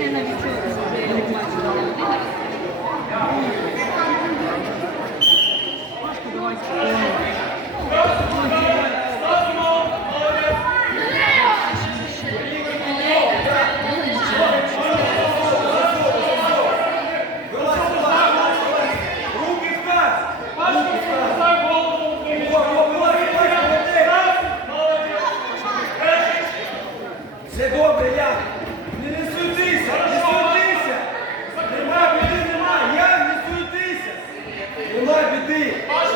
я навіть цього не бачила. Chegou, brilhante! Yeah.